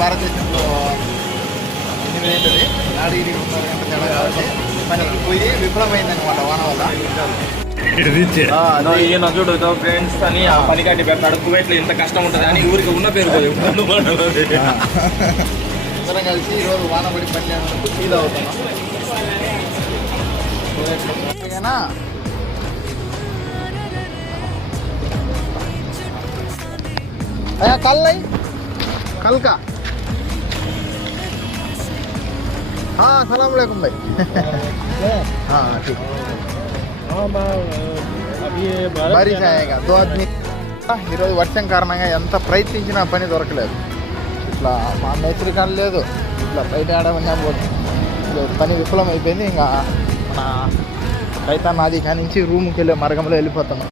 భారతదేశంలో ఏంటది నాడిగిరి తేడా కాబట్టి మనకి పోయి విఫలమైందనమాట వాన వల్ల. చూడు ఫ్రెండ్స్ అని ఆ పని కట్టి పెడతాడు. కువైట్లో ఇంత కష్టం ఉంటుంది అని ఊరికి ఉన్న పేరు అందరం కలిసి ఈరోజు వాన పడి పని చేసినందుకు ఫీల్ అవుతున్నాం. कल नहीं कल का हाँ सलाम वालेकुम भाई हाँ ठीक बारिश आएगा 2 आदमी ఈరోజు వర్షం కారణంగా ఎంత ప్రయత్నించినా పని దొరకలేదు. ఇట్లా మా మేస్త్రి కానీ లేదు, ఇట్లా బయట ఆడమన్నా పని విఫలం అయిపోయింది. ఇంకా మన రైతాన్ ఆది కానించి రూమ్కి వెళ్ళే మార్గంలో వెళ్ళిపోతున్నాం.